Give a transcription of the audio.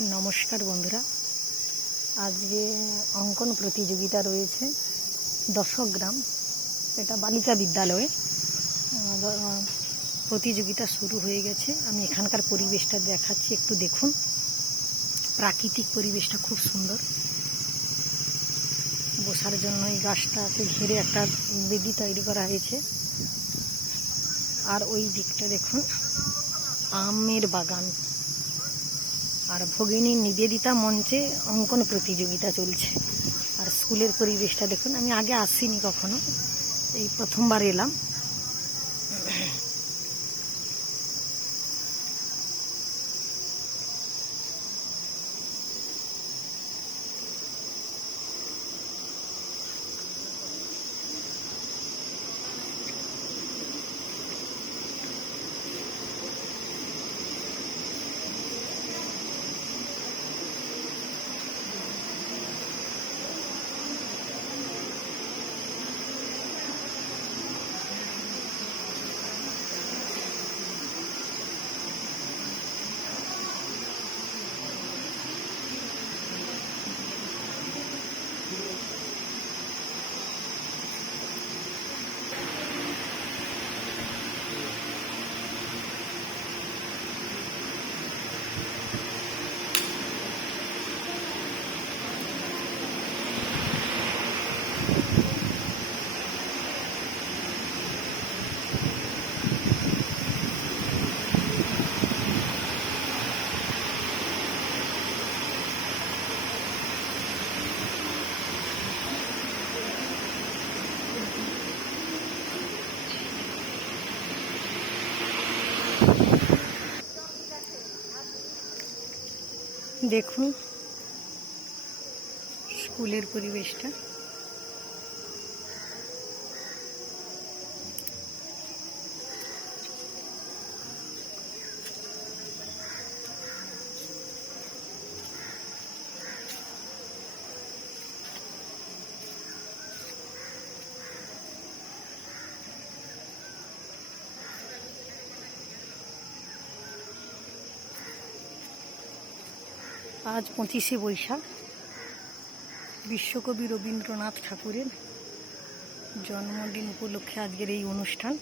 নমস্কার বন্ধুরা। আজকে অঙ্কন প্রতিযোগিতা রয়েছে দশক গ্রাম। এটা বালিকা বিদ্যালয়ে। প্রতিযোগিতা শুরু হয়ে গেছে। আমি এখানকার পরিবেশটা দেখাচ্ছি, একটু দেখুন। প্রাকৃতিক পরিবেশটা খুব সুন্দর। বসার জন্য এই গাছটাকে ঘিরে একটা বেদি তৈরি করা হয়েছে। আর ওই দিকটা দেখুন, আমের বাগান। আর ভগিনী নিবেদিতা মঞ্চে অঙ্কন প্রতিযোগিতা চলছে। আর স্কুলের পরিবেশটা দেখুন, আমি আগে আসিনি কখনো। এই প্রথমবার এলাম। দেখুন স্কুলের পরিবেশটা। আজ পঁচিশে বৈশাখ। বিশ্বকবি রবীন্দ্রনাথ ঠাকুরের জন্মদিন উপলক্ষে আজকের এই অনুষ্ঠান।